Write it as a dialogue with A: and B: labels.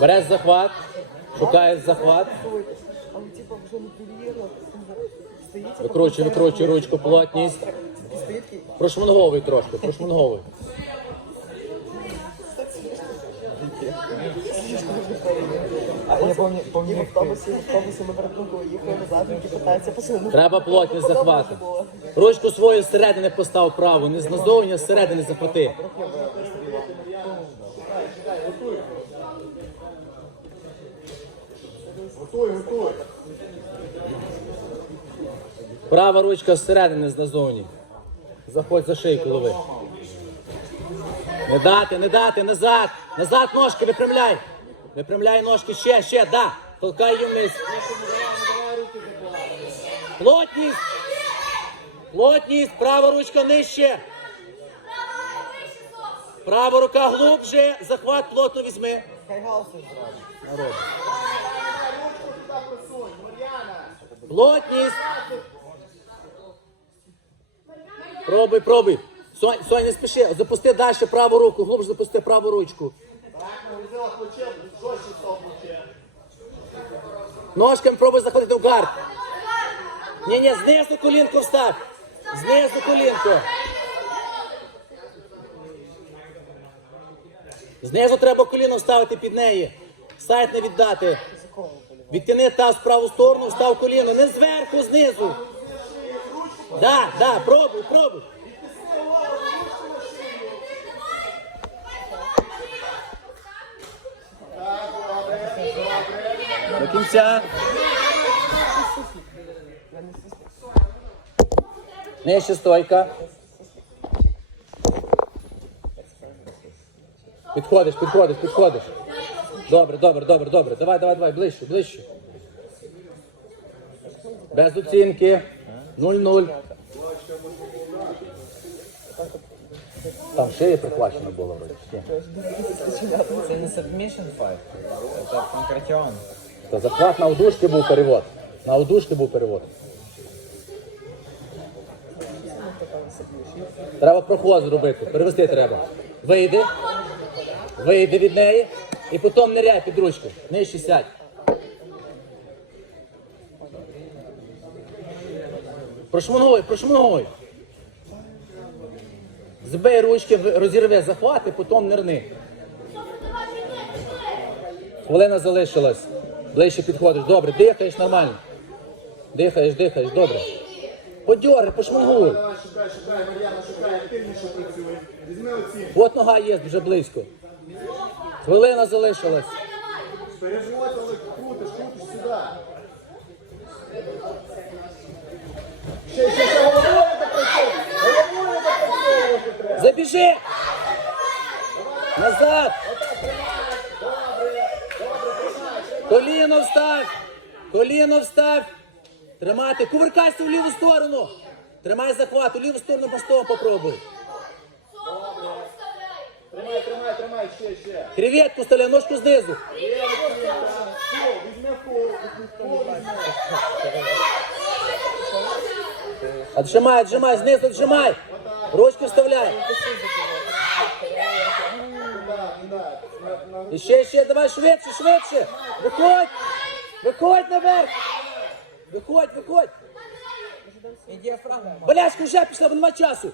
A: Береш захват, шукаєш захват, викручуй, викручуй ручку, плотність. Прошмонговий трошки, прошманговуй.
B: А я помню,
C: в
B: помню, ти-
C: автобусі, в автобусі ми вернув, їхали назад, він питається, пацани, ну,
A: Треба плотність захвату. Ручку свою зсередини постав праву, не з назовні, а зсередини захвати. Права ручка зсередини з назовні. Заходь за шийку лови. Не дати, не дати, назад. Назад ножки випрямляй. Випрямляй ножки ще, ще, да. Толкай її вниз. Плотність. Плотність, права ручка нижче. Права рука глубже, захват плотно візьми. Плотність. Пробуй, пробуй. Сонь, Сонь, не спіши. Запусти далі праву руку, глубже запусти праву ручку. Ножками пробуй заходити в гард. Ні, ні, знизу колінку встав. Знизу колінку. Знизу треба коліно вставити під неї. Сайт не віддати. Відтяни таз в праву сторону, встав коліно. Не зверху, знизу. Да, да, пробуй, пробуй. Кінця. Нижче стойка. Підходиш, підходиш, підходиш. Добре, добре, добре, добре. Давай, давай, давай, ближче, ближче. Без оцінки. 0-0. Там шиє прихвачено було вроді.
B: Це не submission fight, це конкретіон.
A: Та захват на удушки був перевод. На удушки був перевод. Треба проход зробити. Перевести треба. Вийди. Вийди від неї. І потім ниряй під ручку. Нижче сядь. Прошмонуй, прошмонуй. Збий ручки, розірви захват і потім нирни. Хвилина залишилась. Ближче підходиш. Добре, дихаєш нормально. Дихаєш, дихаєш, добре. Подьори, пошмангуй.
D: Шукай, шукай, Мар'яна, шукай, активніше працюй. Візьми оці.
A: От нога є вже близько. Хвилина залишилась.
D: Переживай, але крутиш, сюди. Ще, ще, головою допрацьовуй.
A: Забіжи! Назад! Коліно встав! Коліно встав! Тримати! Кувыркайся в ліву сторону! Тримай захват, у ліву сторону постом попробуй.
D: Тримай, тримай, тримай, ще, ще.
A: Креветку вставляй, ножку знизу. Отжимай, отжимай, знизу отжимай. Ручки вставляй.
D: Так, так. На- на-
A: І ще, ще, давай швидше, швидше. Виходь. Виходь наверх. Виходь, виходь.
B: І
A: вже пішла, бо нема часу.